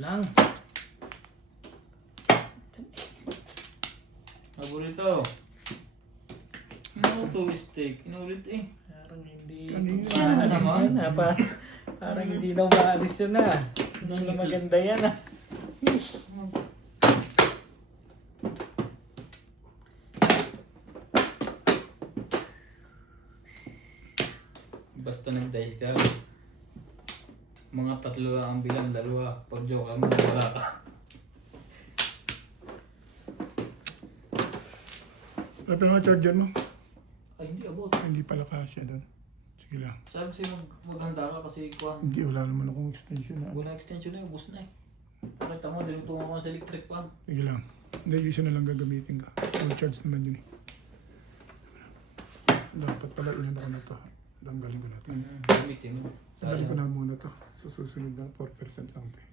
lang. Paborito. Ano to steak? Inulit eh. Parang hindi Kanina. maalis yan ha. Parang hindi daw maalis yun ha. Nung maganda yan ha. Basta nag-dice ka. Mga 3 lang ang bilang, 2. Pag joke mo, wala ka. Wala pa naman charger mo. Ay, hindi abot. Hindi pala kasya doon. Sige lang. Sabi ko sa'yo maghanda ka kasi kuha. Hindi, wala naman akong extension na. Wala extension na, ubus na eh. Pakita mo, dinutungan ko sa electric pan. Sige lang. Hindi, yung isa na lang gagamitin ka. Full charge naman din eh. Dapat pala ilan ako na to. Tanggalin ko na to. Gamitin mo. Tanggalin ko na muna to. Sa susunod na 4% lang to eh.